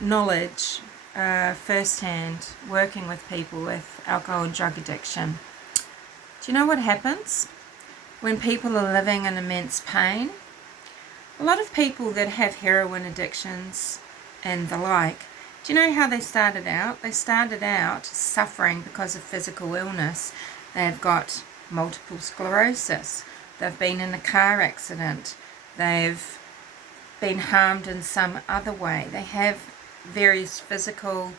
Knowledge firsthand, working with people with alcohol and drug addiction. Do you know what happens when people are living in immense pain? A lot of people that have heroin addictions and the like, do you know how they started out? They started out suffering because of physical illness. They've got multiple sclerosis. They've been in a car accident. They've been harmed in some other way. They have various physical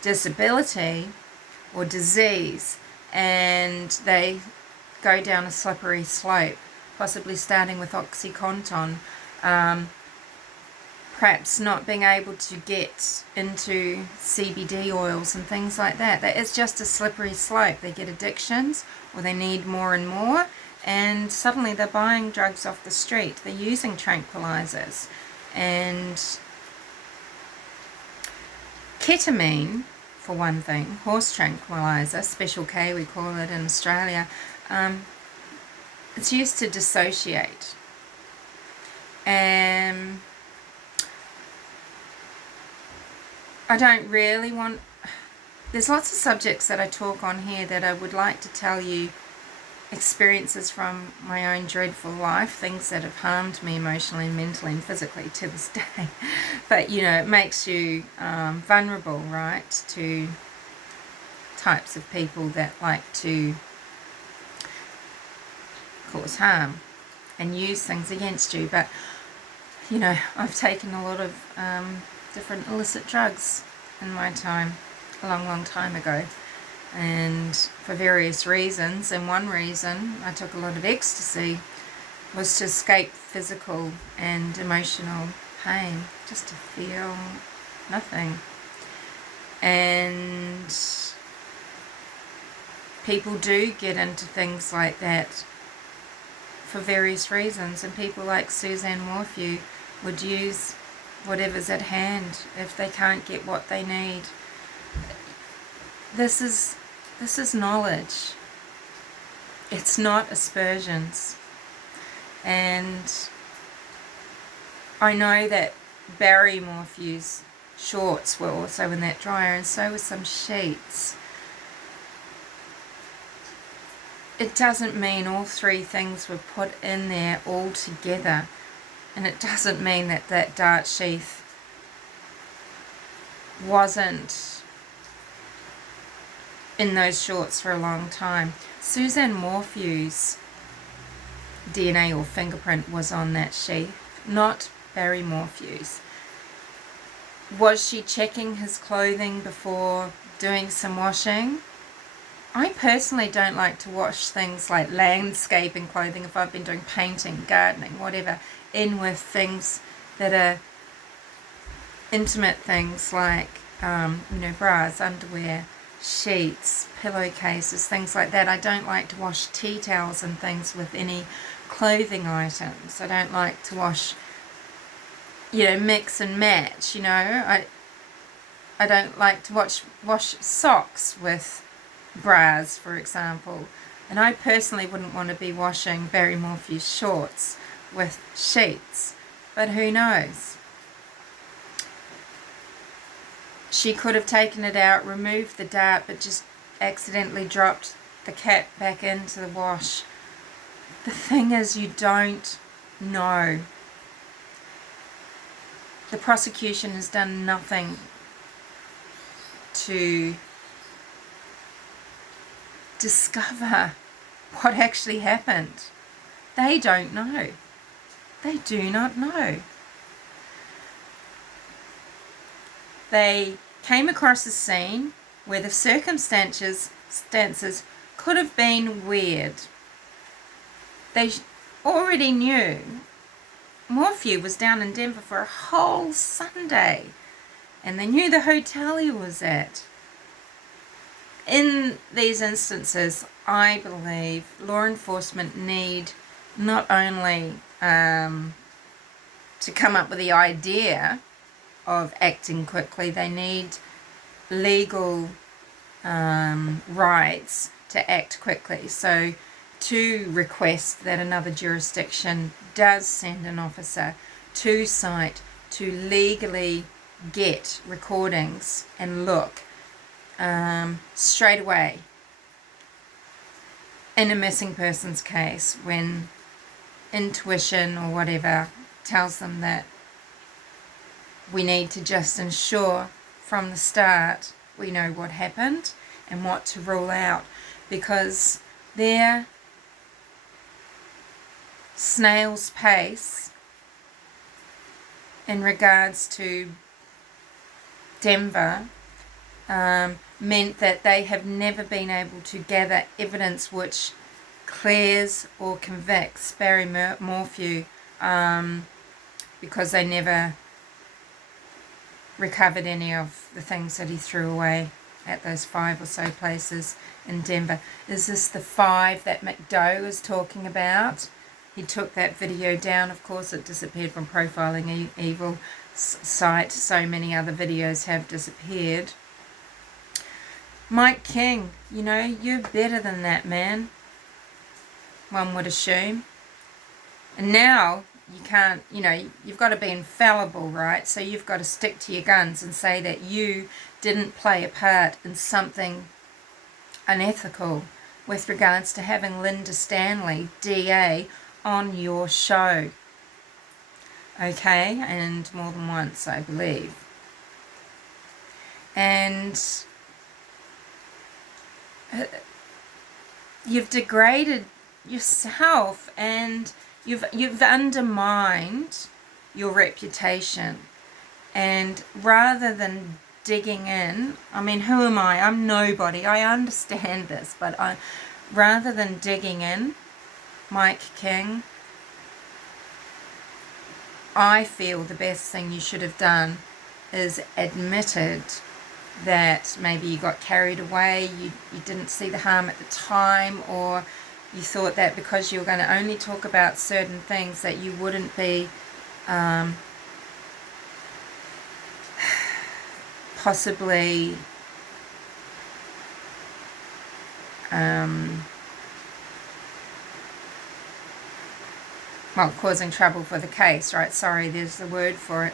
disability or disease, and they go down a slippery slope, possibly starting with OxyContin, perhaps not being able to get into CBD oils and things like that. It's just a slippery slope. They get addictions, or they need more and more, and suddenly they're buying drugs off the street. They're using tranquilizers. And ketamine, for one thing, horse tranquilizer, Special K we call it in Australia, it's used to dissociate. And I don't really want... There's lots of subjects that I talk on here that I would like to tell you experiences from my own dreadful life, things that have harmed me emotionally, mentally and physically to this day. But you know, it makes you vulnerable, right, to types of people that like to cause harm and use things against you. But you know, I've taken a lot of different illicit drugs in my time, a long time ago, and for various reasons. And one reason I took a lot of ecstasy was to escape physical and emotional pain, just to feel nothing. And people do get into things like that for various reasons, and people like Suzanne Morphew would use whatever's at hand if they can't get what they need. This is knowledge. It's not aspersions. And I know that Barry Morphew's shorts were also in that dryer, and so were some sheets. It doesn't mean all three things were put in there all together, and it doesn't mean that that dart sheath wasn't in those shorts for a long time. Suzanne Morphew's DNA or fingerprint was on that sheath, not Barry Morphew's. Was she checking his clothing before doing some washing? I personally don't like to wash things like landscaping clothing, if I've been doing painting, gardening, whatever, in with things that are intimate things like, bras, underwear, sheets, pillowcases, things like that. I don't like to wash tea towels and things with any clothing items. I don't like to wash, mix and match, I don't like to wash socks with bras, for example. And I personally wouldn't want to be washing Barry Morphew's shorts with sheets. But who knows? She could have taken it out, removed the dart, but just accidentally dropped the cap back into the wash. The thing is, you don't know. The prosecution has done nothing to discover what actually happened. They don't know. They do not know. They came across a scene where the circumstances could have been weird. They already knew Morphew was down in Denver for a whole Sunday, and they knew the hotel he was at. In these instances, I believe law enforcement need not only to come up with the idea of acting quickly, they need legal rights to act quickly. So to request that another jurisdiction does send an officer to site to legally get recordings and look straight away in a missing person's case when intuition or whatever tells them that we need to just ensure from the start we know what happened and what to rule out, because their snail's pace in regards to Denver meant that they have never been able to gather evidence which clears or convicts Barry Morphew, because they never recovered any of the things that he threw away at those 5 or so places in Denver. Is this the 5 that McDough is talking about? He took that video down. Of course, it disappeared from Profiling Evil site. So many other videos have disappeared. Mike King, you know, you're better than that, man. One would assume. And now you can't, you know, you've got to be infallible, right? So you've got to stick to your guns and say that you didn't play a part in something unethical with regards to having Linda Stanley, DA, on your show. Okay, and more than once, I believe. And you've degraded yourself, and you've undermined your reputation. And rather than digging in, I mean, who am I? I'm nobody. I understand this, but rather than digging in, Mike King, I feel the best thing you should have done is admitted that maybe you got carried away, you didn't see the harm at the time, or you thought that because you were going to only talk about certain things that you wouldn't be possibly well, causing trouble for the case, right? Sorry, there's the word for it.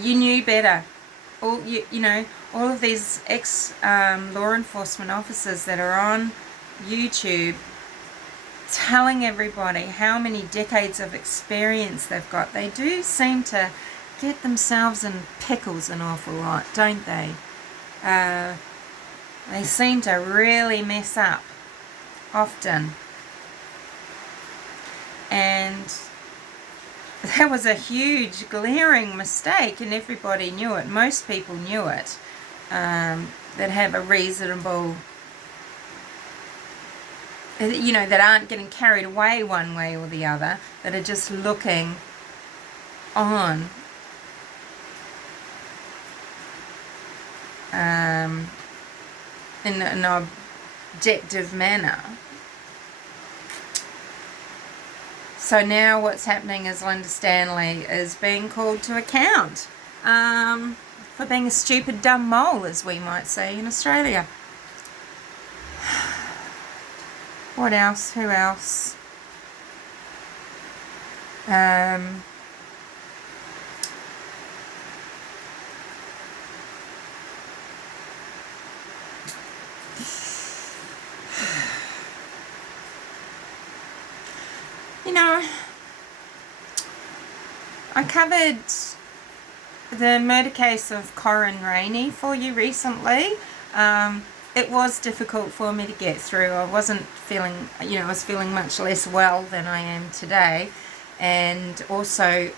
You knew better. All you know, all of these law enforcement officers that are on YouTube telling everybody how many decades of experience they've got, they do seem to get themselves in pickles an awful lot, don't they? They seem to really mess up often. And that was a huge, glaring mistake, and everybody knew it. Most people knew it, that have a reasonable, you know, that aren't getting carried away one way or the other, that are just looking on in an objective manner. So now what's happening is Linda Stanley is being called to account for being a stupid, dumb mole, as we might say in Australia. What else? Who else? You know, I covered the murder case of Corinne Rainey for you recently. It was difficult for me to get through. I wasn't feeling, you know, I was feeling much less well than I am today. And also,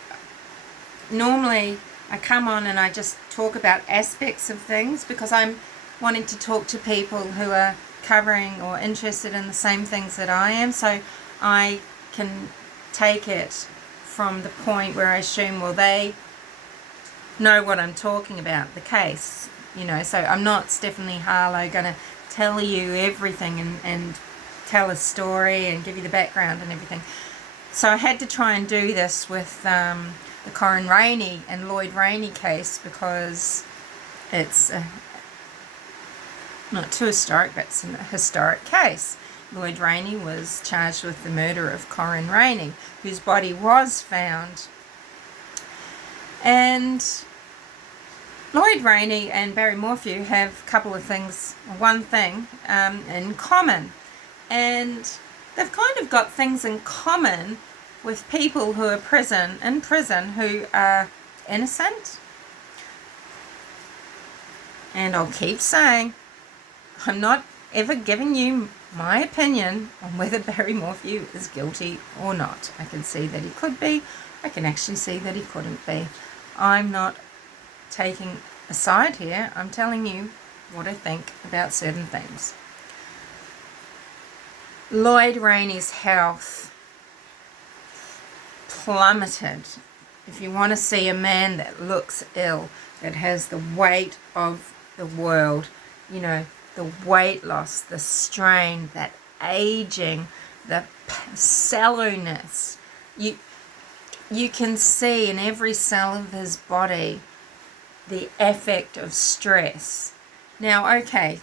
normally I come on and I just talk about aspects of things because I'm wanting to talk to people who are covering or interested in the same things that I am. So I can take it from the point where I assume, well, they know what I'm talking about, the case, you know. So I'm not Stephanie Harlow going to tell you everything and tell a story and give you the background and everything. So I had to try and do this with the Corinne Rainey and Lloyd Rainey case because it's not too historic, but it's a historic case. Lloyd Rainey was charged with the murder of Corinne Rainey, whose body was found. And Lloyd Rainey and Barry Morphew have a couple of things, one thing in common. And they've kind of got things in common with people who are in prison who are innocent. And I'll keep saying, I'm not ever giving you my opinion on whether Barry Morphew is guilty or not. I can see that he could be. I can actually see that he couldn't be. I'm not taking a side here. I'm telling you what I think about certain things. Lloyd Rainey's health plummeted. If you want to see a man that looks ill, that has the weight of the world, you know, the weight loss, the strain, that aging, the sallowness, you can see in every cell of his body the effect of stress. Now, okay,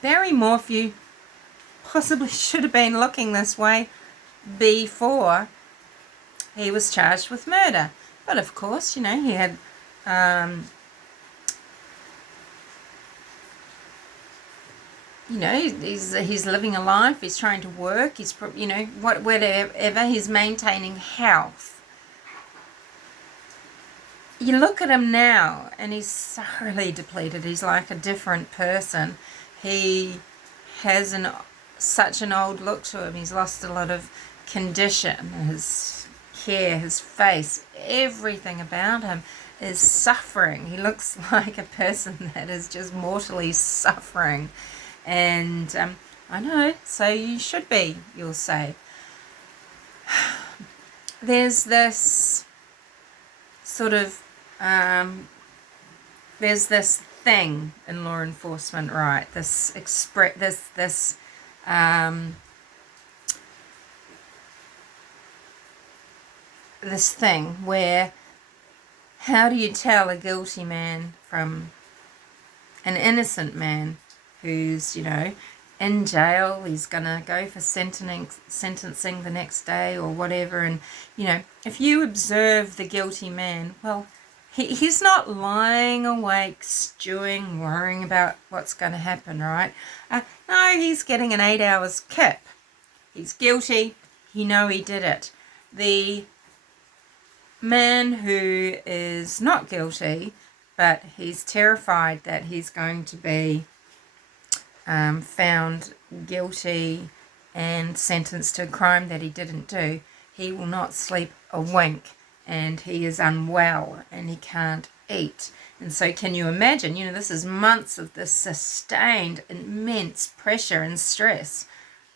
Barry Morphew possibly should have been looking this way before he was charged with murder. But of course, you know, he had you know, he's living a life, he's trying to work, he's, you know, whatever, he's maintaining health. You look at him now and he's thoroughly depleted. He's like a different person. He has such an old look to him. He's lost a lot of condition. His hair, his face, everything about him is suffering. He looks like a person that is just mortally suffering. And I know, so you should be, you'll say. There's this sort of, there's this thing in law enforcement, right? This thing where, how do you tell a guilty man from an innocent man who's, you know, in jail? He's gonna go for sentencing the next day or whatever, and, you know, if you observe the guilty man, well, he's not lying awake, stewing, worrying about what's going to happen, right? No, he's getting an 8 hours kip. He's guilty. He know he did it. The man who is not guilty, but he's terrified that he's going to be found guilty and sentenced to a crime that he didn't do, he will not sleep a wink, and he is unwell and he can't eat. And so can you imagine, you know, this is months of this sustained immense pressure and stress.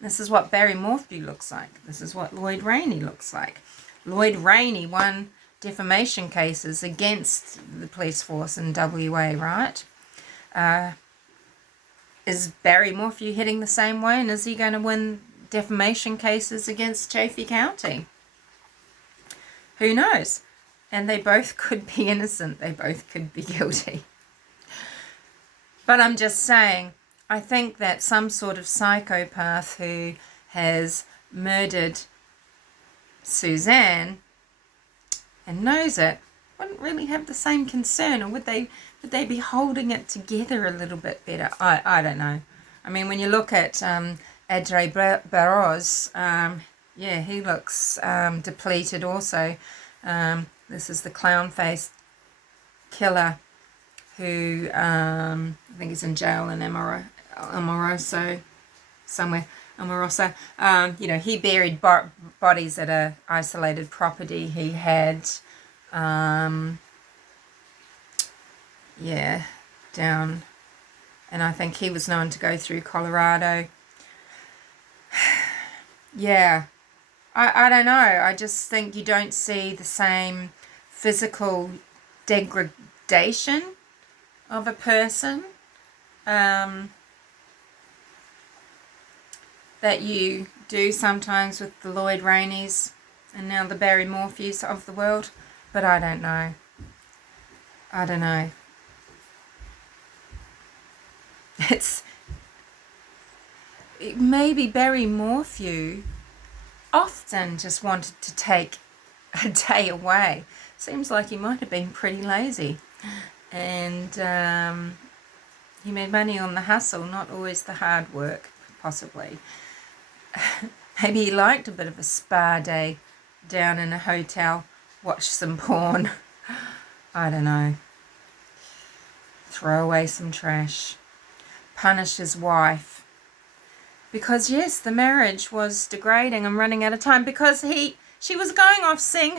This is what Barry Morphew looks like. This is what Lloyd Rainey looks like. Lloyd Rainey won defamation cases against the police force in WA, right? Is Barry Morphew heading the same way, and is he going to win defamation cases against Chaffee County? Who knows? And they both could be innocent. They both could be guilty. But I'm just saying, I think that some sort of psychopath who has murdered Suzanne and knows it wouldn't really have the same concern, or would they be holding it together a little bit better? I don't know. I mean, when you look at Adre Barros, yeah, he looks depleted also. This is the clown-faced killer who I think is in jail in Amoroso, somewhere. Amorosa. You know, he buried bodies at a isolated property he had. Yeah, down, and I think he was known to go through Colorado. Yeah, I don't know. I just think you don't see the same physical degradation of a person that you do sometimes with the Lloyd Raineys and now the Barry Morphews of the world. But I don't know. I don't know. Maybe Barry Morphew often just wanted to take a day away. Seems like he might have been pretty lazy. And he made money on the hustle, not always the hard work, possibly. Maybe he liked a bit of a spa day down in a hotel, watch some porn. I don't know. Throw away some trash. Punish his wife. Because, yes, the marriage was degrading and running out of time because she was going off seeing